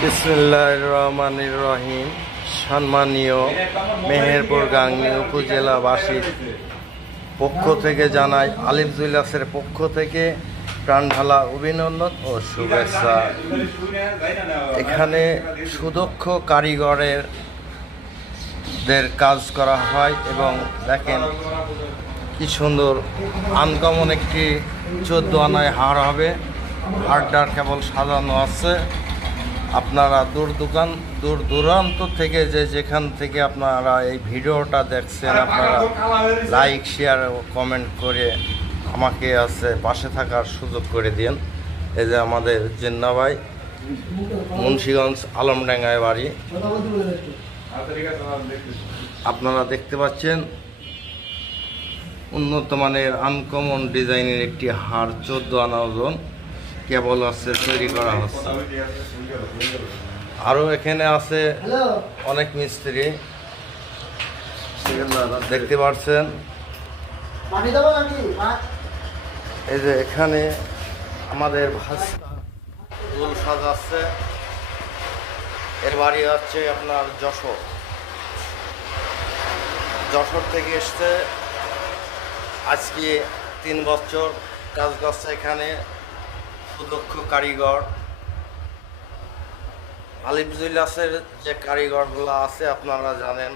বিসমিল্লাহির রহমানির রহিম। সম্মানীয় মেহেরপুর গাংনী উপজেলাবাসীর পক্ষ থেকে জানাই, আলিফ জুয়েলার্সের পক্ষ থেকে প্রাণঢালা অভিনন্দন ও শুভেচ্ছা। এখানে সুদক্ষ কারিগরের কাজ করা হয় এবং দেখেন কি সুন্দর আনকমন একটি 14 আনায় হার হবে। হারটার কেবল সাজানো আছে। আপনারা দূর দূরান্ত থেকে যেখান থেকে আপনারা এই ভিডিওটা দেখছেন, আপনারা লাইক শেয়ার ও কমেন্ট করে আমাকে পাশে থাকার সুযোগ করে দিন। এই যে আমাদের জিন্না ভাই, মুন্সিগঞ্জ আলমডাঙ্গায় বাড়ি। আপনারা দেখতে পাচ্ছেন উন্নত মানের আনকমন ডিজাইনের একটি হার 14 আনা ওজন কেবল তৈরি করা হচ্ছে। আরও এখানে আছে অনেক মিস্ত্রি, দেখতে পাচ্ছেন। এই যে এখানে আমাদের ভাস্তা ফুল সাজাচ্ছে। এর বাড়ি হচ্ছে আপনার যশোর থেকে এসছে। আজকে 3 বছর কাজ করছে এখানে। সুদক্ষ কারিগর। আলিফ জুয়েলার্সের যে কারিগরগুলো আছে আপনারা জানেন,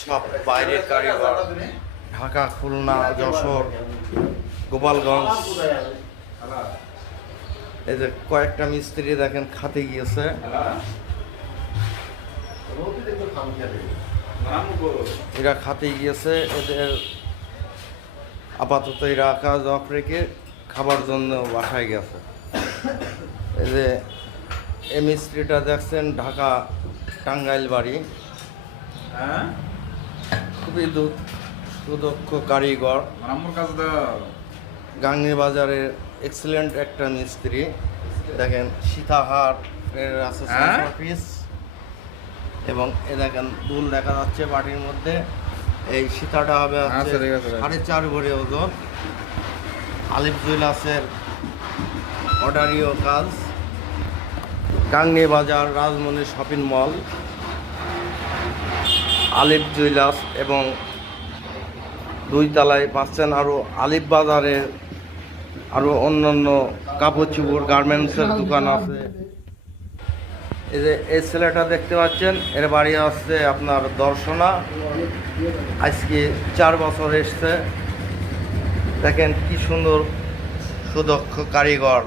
সব বাইরের কারিগর। ঢাকা, খুলনা, যশোর, গোপালগঞ্জ। এই যে কয়েকটা মিস্ত্রি দেখেন খাতে গিয়েছে। এরা খাতে গিয়েছে। এদের আপাতত এরা কাজ অফ রেখে খাবার জন্য বাসায় গেছে। এই যে এই মিস্ত্রিটা দেখছেন, ঢাকা টাঙ্গাইল বাড়ি। খুবই সুদক্ষ কারিগর। গাংনী বাজারের এক্সেলেন্ট একটা মিস্ত্রি। দেখেন সীতাহার আছে পিস, এবং এ দেখেন দুল দেখা যাচ্ছে বাটির মধ্যে। এই সীতাটা হবে 4.5 ভরি ওজন। আলিফ জুয়েলার্সের অর্ডারিও কাজ। গাংনী বাজার, রাজমণি শপিং মল, আলিফ জুয়েলার্স, এবং 2 তলায় পাচ্ছেন আরও আলিফ বাজারের আরও অন্যান্য কাপড় চোপড় গার্মেন্টসের দোকান আছে। এই যে এই ছেলেটা দেখতে পাচ্ছেন, এর বাড়ি আসছে আপনার দর্শনা। আজকে 4 বছর এসছে। দেখেন কি সুন্দর সুদক্ষ কারিগর।